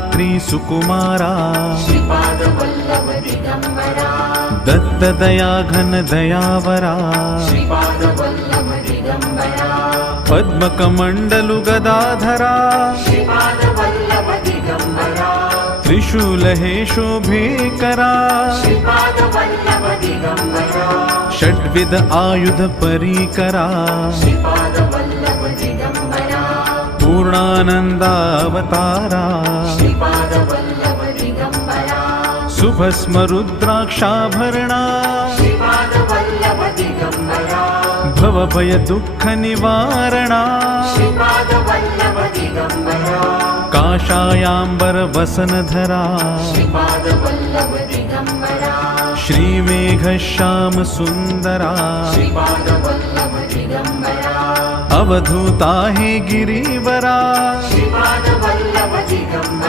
गात्री सुकुमारा श्रीपादवल्लभ दिगम्बरा दत्तदया घन दयावरा श्रीपादवल्लभ दिगम्बरा पद्मकमण्डलु गदाधरा श्रीपादवल्लभ दिगम्बरा त्रिशूलहे शोभेकरा श्रीपादवल्लभ दिगम्बरा षड्विध आयुध परीकरा श्रीपादवल्लभ दिगम्बरा पूर्णानन्दावतारा श्रीपादवल्लभ दिगम्बरा सुभस्म रुद्राक्षाभरणा श्रीपादवल्लभ दिगम्बरा भवभय दुःख निवारणा श्रीपादवल्लभ दिगम्बरा काषायाम्बर वसनधरा श्रीपादवल्लभ दिगम्बरा श्रीमेघश्याम सुन्दरा श्रीपादवल्लभ दिगम्बरा अवधूता हे गिरिवरा श्रीपादवल्लभ दिगम्बरा।